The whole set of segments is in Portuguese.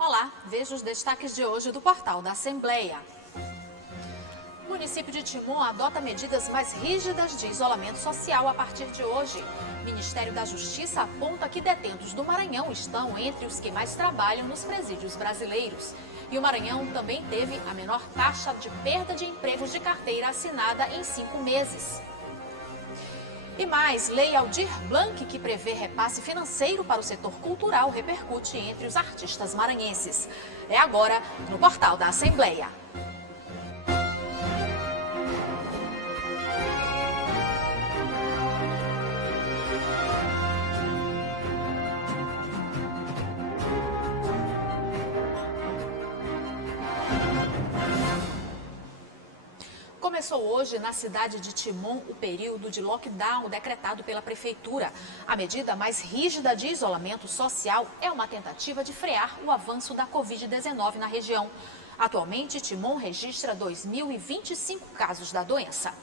Olá, veja os destaques de hoje do portal da Assembleia. O município de Timon adota medidas mais rígidas de isolamento social a partir de hoje. O Ministério da Justiça aponta que detentos do Maranhão estão entre os que mais trabalham nos presídios brasileiros. E o Maranhão também teve a menor taxa de perda de empregos de carteira assinada em 5 meses. E mais, Lei Aldir Blanc, que prevê repasse financeiro para o setor cultural, repercute entre os artistas maranhenses. É agora no portal da Assembleia. Começou hoje na cidade de Timon o período de lockdown decretado pela prefeitura. A medida mais rígida de isolamento social é uma tentativa de frear o avanço da Covid-19 na região. Atualmente, Timon registra 2.025 casos da doença.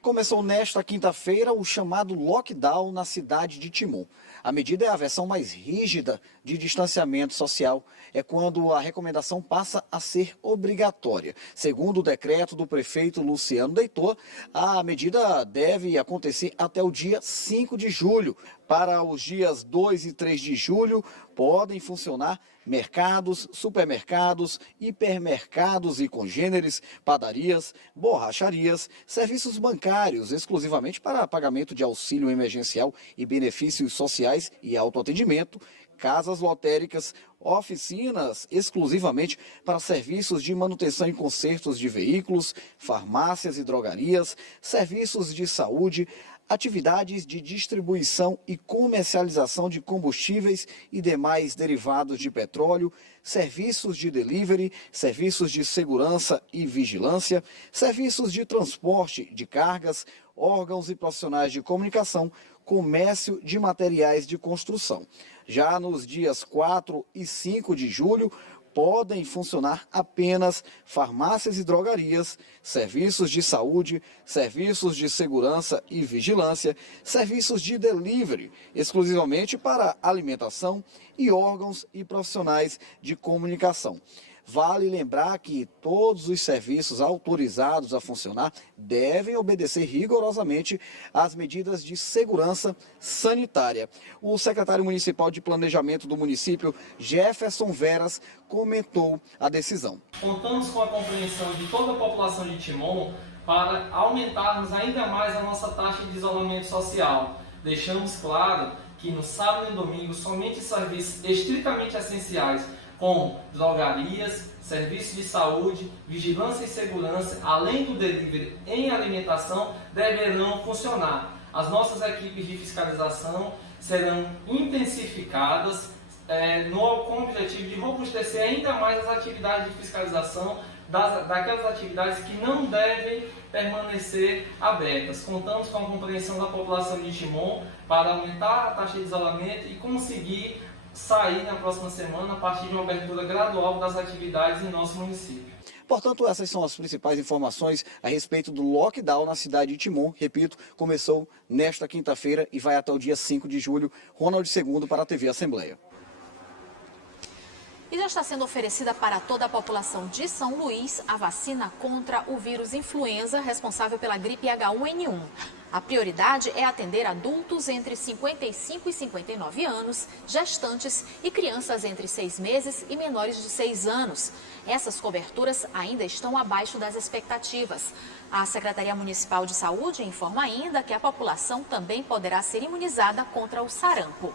Começou nesta quinta-feira o chamado lockdown na cidade de Timon. A medida é a versão mais rígida de distanciamento social. É quando a recomendação passa a ser obrigatória. Segundo o decreto do prefeito Luciano Deitor, a medida deve acontecer até o dia 5 de julho. Para os dias 2 e 3 de julho, podem funcionar mercados, supermercados, hipermercados e congêneres, padarias, borracharias, serviços bancários, exclusivamente para pagamento de auxílio emergencial e benefícios sociais e autoatendimento, casas lotéricas, oficinas exclusivamente para serviços de manutenção e consertos de veículos, farmácias e drogarias, serviços de saúde, atividades de distribuição e comercialização de combustíveis e demais derivados de petróleo, serviços de delivery, serviços de segurança e vigilância, serviços de transporte de cargas, órgãos e profissionais de comunicação, comércio de materiais de construção. Já nos dias 4 e 5 de julho, podem funcionar apenas farmácias e drogarias, serviços de saúde, serviços de segurança e vigilância, serviços de delivery, exclusivamente para alimentação, e órgãos e profissionais de comunicação. Vale lembrar que todos os serviços autorizados a funcionar devem obedecer rigorosamente às medidas de segurança sanitária. O secretário municipal de planejamento do município, Jefferson Veras, comentou a decisão. Contamos com a compreensão de toda a população de Timon para aumentarmos ainda mais a nossa taxa de isolamento social. Deixamos claro que no sábado e domingo somente serviços estritamente essenciais, como drogarias, serviços de saúde, vigilância e segurança, além do delivery em alimentação, deverão funcionar. As nossas equipes de fiscalização serão intensificadas com o objetivo de robustecer ainda mais as atividades de fiscalização daquelas atividades que não devem permanecer abertas. Contamos com a compreensão da população de Timon para aumentar a taxa de isolamento e conseguir sair na próxima semana a partir de uma abertura gradual das atividades em nosso município. Portanto, essas são as principais informações a respeito do lockdown na cidade de Timon. Repito, começou nesta quinta-feira e vai até o dia 5 de julho. Ronald II para a TV Assembleia. E já está sendo oferecida para toda a população de São Luís a vacina contra o vírus influenza responsável pela gripe H1N1. A prioridade é atender adultos entre 55 e 59 anos, gestantes e crianças entre 6 meses e menores de 6 anos. Essas coberturas ainda estão abaixo das expectativas. A Secretaria Municipal de Saúde informa ainda que a população também poderá ser imunizada contra o sarampo.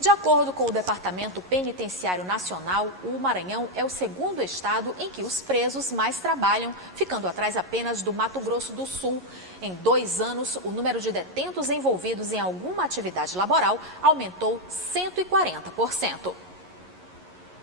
De acordo com o Departamento Penitenciário Nacional, o Maranhão é o segundo estado em que os presos mais trabalham, ficando atrás apenas do Mato Grosso do Sul. Em 2 anos, o número de detentos envolvidos em alguma atividade laboral aumentou 140%.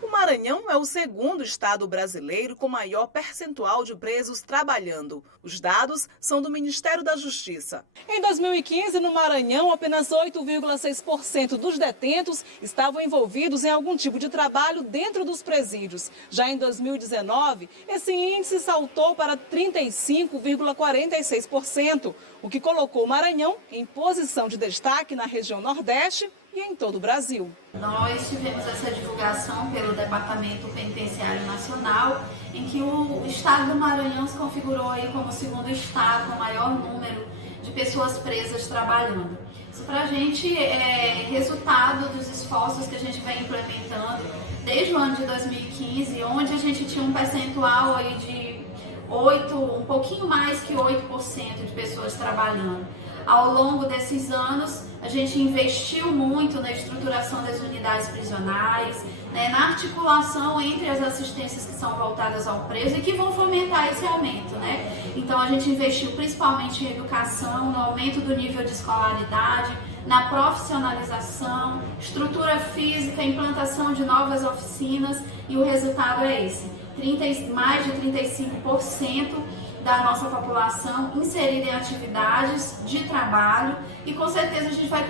O Maranhão é o segundo estado brasileiro com maior percentual de presos trabalhando. Os dados são do Ministério da Justiça. Em 2015, no Maranhão, apenas 8,6% dos detentos estavam envolvidos em algum tipo de trabalho dentro dos presídios. Já em 2019, esse índice saltou para 35,46%, o que colocou o Maranhão em posição de destaque na região Nordeste e em todo o Brasil. Nós tivemos essa divulgação pelo Departamento Penitenciário Nacional, em que o estado do Maranhão se configurou aí como o segundo estado com maior número de pessoas presas trabalhando. Isso para a gente é resultado dos esforços que a gente vem implementando desde o ano de 2015, onde a gente tinha um percentual aí de um pouquinho mais que 8% de pessoas trabalhando. Ao longo desses anos, a gente investiu muito na estruturação das unidades prisionais, né, na articulação entre as assistências que são voltadas ao preso e que vão fomentar esse aumento, né? Então a gente investiu principalmente em educação, no aumento do nível de escolaridade, na profissionalização, estrutura física, implantação de novas oficinas, e o resultado é esse: mais de 35% da nossa população inserida em atividades de trabalho, e com certeza a gente vai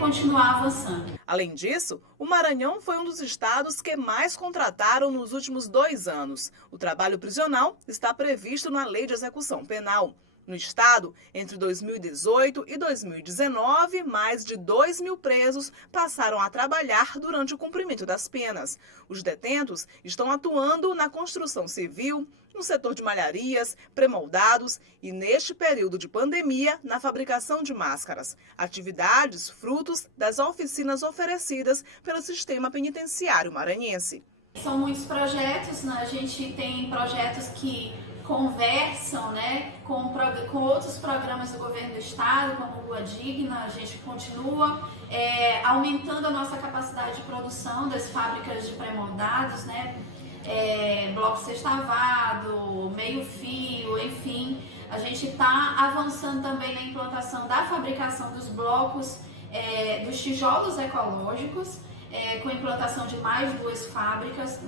continuar avançando. Além disso, o Maranhão foi um dos estados que mais contrataram nos últimos 2 anos. O trabalho prisional está previsto na Lei de Execução Penal. No estado, entre 2018 e 2019, mais de 2.000 presos passaram a trabalhar durante o cumprimento das penas. Os detentos estão atuando na construção civil, no setor de malharias, pré-moldados e, neste período de pandemia, na fabricação de máscaras. Atividades frutos das oficinas oferecidas pelo sistema penitenciário maranhense. São muitos projetos, né? A gente tem projetos que conversam, né, com outros programas do governo do estado, como Rua Digna. A gente continua aumentando a nossa capacidade de produção das fábricas de pré-moldados, né, bloco sextavado, meio fio, enfim. A gente está avançando também na implantação da fabricação dos blocos, dos tijolos ecológicos, com a implantação de mais 2 fábricas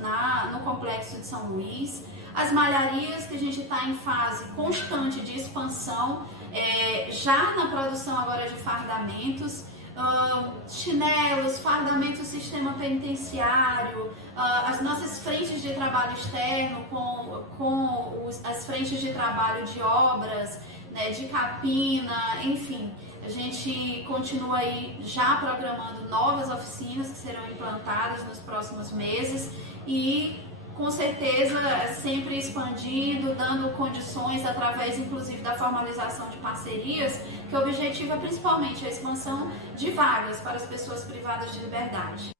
no complexo de São Luís. As malharias, que a gente está em fase constante de expansão, já na produção agora de fardamentos, chinelos, fardamentos sistema penitenciário, as nossas frentes de trabalho externo as frentes de trabalho de obras, né, de capina, enfim. A gente continua aí já programando novas oficinas que serão implantadas nos próximos meses e, com certeza, sempre expandindo, dando condições através, inclusive, da formalização de parcerias, que objetiva principalmente a expansão de vagas para as pessoas privadas de liberdade.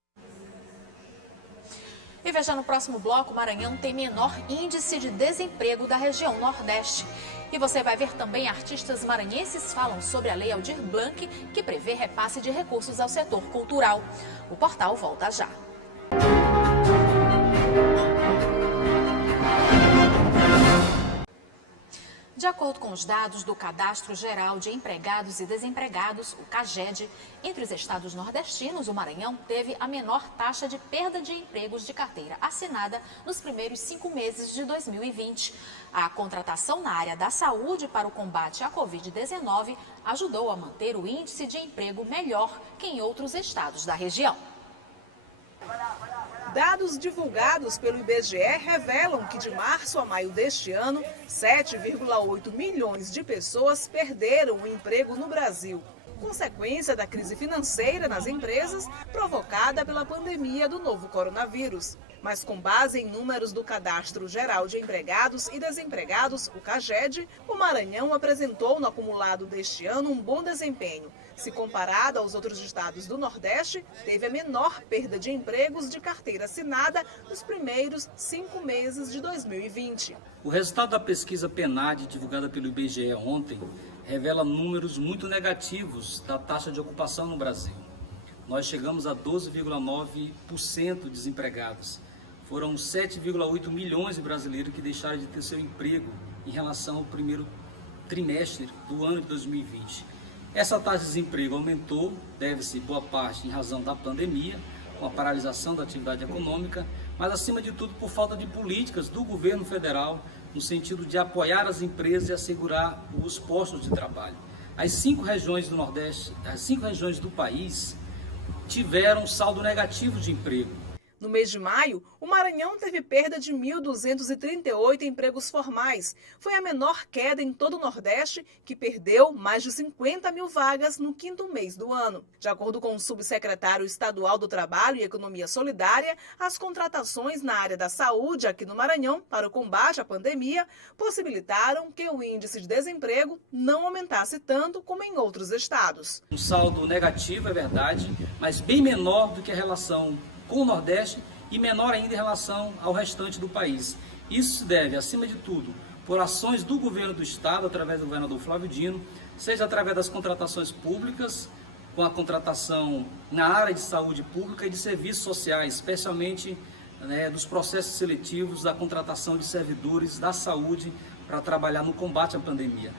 E veja, no próximo bloco, o Maranhão tem menor índice de desemprego da região Nordeste. E você vai ver também artistas maranhenses falam sobre a Lei Aldir Blanc, que prevê repasse de recursos ao setor cultural. O portal volta já. De acordo com os dados do Cadastro Geral de Empregados e Desempregados, o CAGED, entre os estados nordestinos, o Maranhão teve a menor taxa de perda de empregos de carteira assinada nos primeiros 5 meses de 2020. A contratação na área da saúde para o combate à Covid-19 ajudou a manter o índice de emprego melhor que em outros estados da região. Dados divulgados pelo IBGE revelam que de março a maio deste ano, 7,8 milhões de pessoas perderam o emprego no Brasil, consequência da crise financeira nas empresas provocada pela pandemia do novo coronavírus. Mas com base em números do Cadastro Geral de Empregados e Desempregados, o CAGED, o Maranhão apresentou no acumulado deste ano um bom desempenho. Se comparado aos outros estados do Nordeste, teve a menor perda de empregos de carteira assinada nos primeiros 5 meses de 2020. O resultado da pesquisa PNAD, divulgada pelo IBGE ontem, revela números muito negativos da taxa de ocupação no Brasil. Nós chegamos a 12,9% desempregados. Foram 7,8 milhões de brasileiros que deixaram de ter seu emprego em relação ao primeiro trimestre do ano de 2020. Essa taxa de desemprego aumentou, deve-se boa parte em razão da pandemia, com a paralisação da atividade econômica, mas acima de tudo por falta de políticas do governo federal no sentido de apoiar as empresas e assegurar os postos de trabalho. As 5 regiões do Nordeste, as 5 regiões do país tiveram saldo negativo de emprego. No mês de maio, o Maranhão teve perda de 1.238 empregos formais. Foi a menor queda em todo o Nordeste, que perdeu mais de 50 mil vagas no quinto mês do ano. De acordo com o subsecretário estadual do Trabalho e Economia Solidária, as contratações na área da saúde aqui no Maranhão para o combate à pandemia possibilitaram que o índice de desemprego não aumentasse tanto como em outros estados. Um saldo negativo, é verdade, mas bem menor do que a relação com o Nordeste e menor ainda em relação ao restante do país. Isso se deve, acima de tudo, por ações do governo do Estado, através do governador Flávio Dino, seja através das contratações públicas, com a contratação na área de saúde pública e de serviços sociais, especialmente dos processos seletivos da contratação de servidores da saúde para trabalhar no combate à pandemia.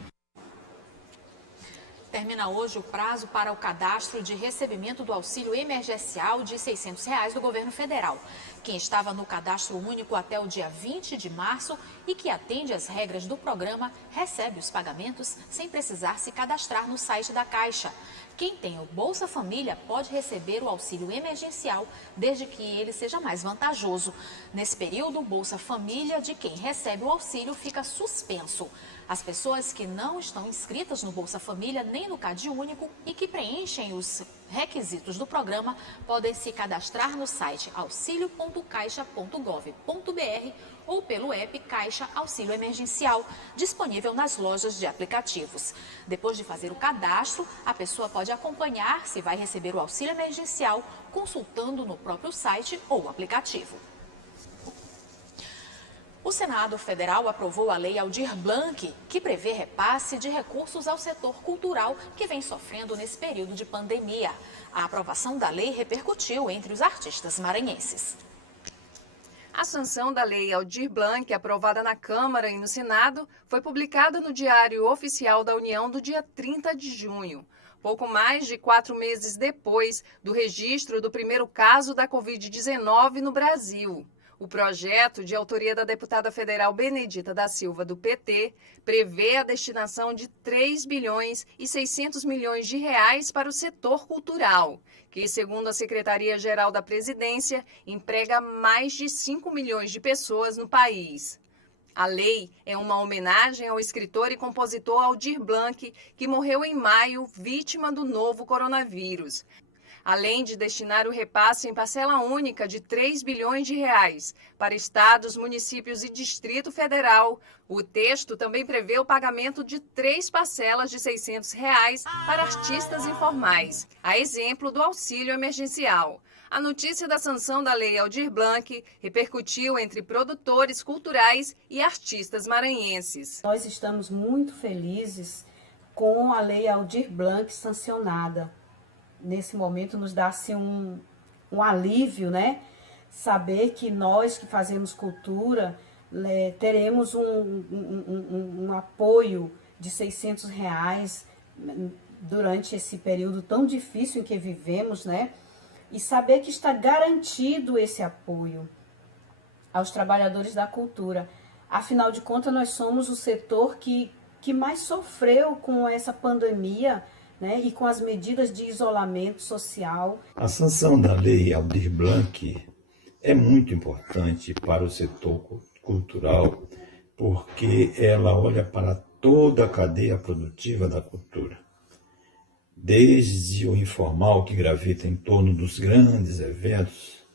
Termina hoje o prazo para o cadastro de recebimento do auxílio emergencial de R$ 600 do governo federal. Quem estava no cadastro único até o dia 20 de março e que atende às regras do programa recebe os pagamentos sem precisar se cadastrar no site da Caixa. Quem tem o Bolsa Família pode receber o auxílio emergencial desde que ele seja mais vantajoso. Nesse período, o Bolsa Família de quem recebe o auxílio fica suspenso. As pessoas que não estão inscritas no Bolsa Família nem no CadÚnico e que preenchem os requisitos do programa podem se cadastrar no site auxilio.caixa.gov.br ou pelo app Caixa Auxílio Emergencial, disponível nas lojas de aplicativos. Depois de fazer o cadastro, a pessoa pode acompanhar se vai receber o auxílio emergencial consultando no próprio site ou aplicativo. O Senado Federal aprovou a Lei Aldir Blanc, que prevê repasse de recursos ao setor cultural que vem sofrendo nesse período de pandemia. A aprovação da lei repercutiu entre os artistas maranhenses. A sanção da Lei Aldir Blanc, aprovada na Câmara e no Senado, foi publicada no Diário Oficial da União do dia 30 de junho. Pouco mais de 4 meses depois do registro do primeiro caso da Covid-19 no Brasil. O projeto, de autoria da deputada federal Benedita da Silva, do PT, prevê a destinação de 3 bilhões e 600 milhões de reais para o setor cultural, que, segundo a Secretaria-Geral da Presidência, emprega mais de 5 milhões de pessoas no país. A lei é uma homenagem ao escritor e compositor Aldir Blanc, que morreu em maio, vítima do novo coronavírus. Além de destinar o repasse em parcela única de 3 bilhões de reais para estados, municípios e Distrito Federal, o texto também prevê o pagamento de 3 parcelas de R$ 600 para artistas informais, a exemplo do auxílio emergencial. A notícia da sanção da Lei Aldir Blanc repercutiu entre produtores culturais e artistas maranhenses. Nós estamos muito felizes com a Lei Aldir Blanc sancionada. Nesse momento nos dá assim, um alívio, né? Saber que nós que fazemos cultura teremos um apoio de R$ 600 durante esse período tão difícil em que vivemos, né? E saber que está garantido esse apoio aos trabalhadores da cultura. Afinal de contas, nós somos o setor que mais sofreu com essa pandemia, né, e com as medidas de isolamento social. A sanção da Lei Aldir Blanc é muito importante para o setor cultural, porque ela olha para toda a cadeia produtiva da cultura. Desde o informal que gravita em torno dos grandes eventos,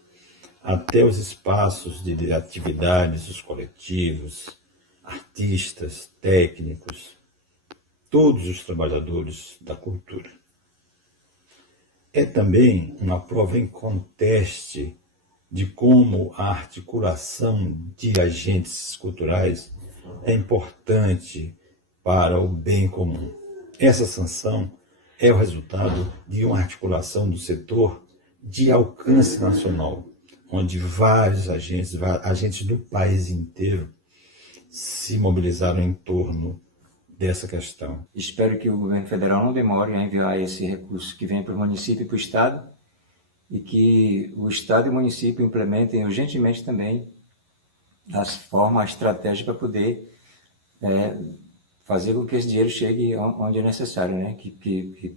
até os espaços de atividades dos coletivos, artistas, técnicos, todos os trabalhadores da cultura. É também uma prova inconteste de como a articulação de agentes culturais é importante para o bem comum. Essa sanção é o resultado de uma articulação do setor de alcance nacional, onde vários agentes do país inteiro se mobilizaram em torno dessa questão. Espero que o governo federal não demore a enviar esse recurso que vem para o município e para o Estado e que o Estado e o município implementem urgentemente também as formas, a estratégia para poder fazer com que esse dinheiro chegue onde é necessário, né? Que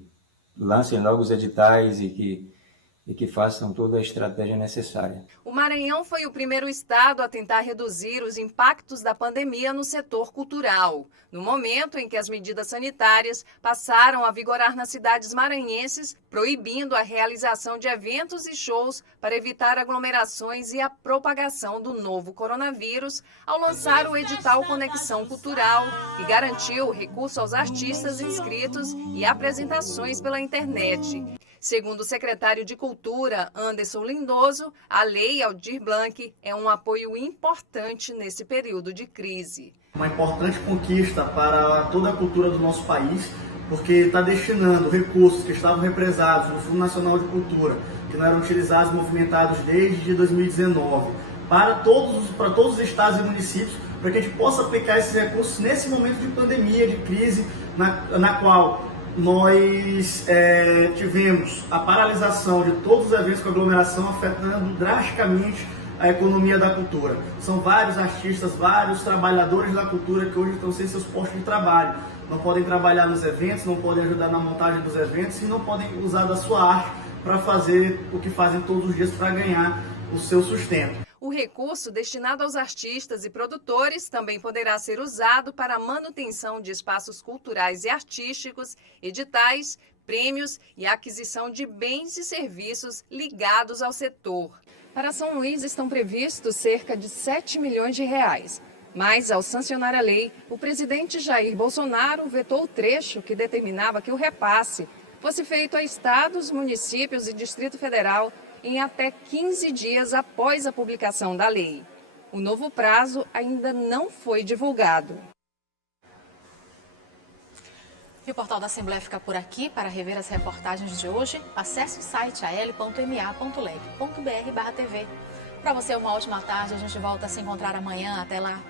lancem logo os editais e e que façam toda a estratégia necessária. O Maranhão foi o primeiro estado a tentar reduzir os impactos da pandemia no setor cultural, no momento em que as medidas sanitárias passaram a vigorar nas cidades maranhenses, proibindo a realização de eventos e shows para evitar aglomerações e a propagação do novo coronavírus, ao lançar o edital Conexão Cultural, que garantiu recurso aos artistas inscritos e apresentações pela internet. Segundo o secretário de Cultura, Anderson Lindoso, a Lei Aldir Blanc é um apoio importante nesse período de crise. Uma importante conquista para toda a cultura do nosso país, porque está destinando recursos que estavam represados no Fundo Nacional de Cultura, que não eram utilizados e movimentados desde 2019, para todos os estados e municípios, para que a gente possa aplicar esses recursos nesse momento de pandemia, de crise, na qual nós tivemos a paralisação de todos os eventos com aglomeração, afetando drasticamente a economia da cultura. São vários artistas, vários trabalhadores da cultura que hoje estão sem seus postos de trabalho. Não podem trabalhar nos eventos, não podem ajudar na montagem dos eventos e não podem usar da sua arte para fazer o que fazem todos os dias para ganhar o seu sustento. O recurso destinado aos artistas e produtores também poderá ser usado para a manutenção de espaços culturais e artísticos, editais, prêmios e aquisição de bens e serviços ligados ao setor. Para São Luís estão previstos cerca de 7 milhões de reais. Mas, ao sancionar a lei, o presidente Jair Bolsonaro vetou o trecho que determinava que o repasse fosse feito a estados, municípios e Distrito Federal em até 15 dias após a publicação da lei. O novo prazo ainda não foi divulgado. E o Portal da Assembleia fica por aqui. Para rever as reportagens de hoje, acesse o site al.ma.leg.br/tv. Para você, uma ótima tarde. A gente volta a se encontrar amanhã. Até lá.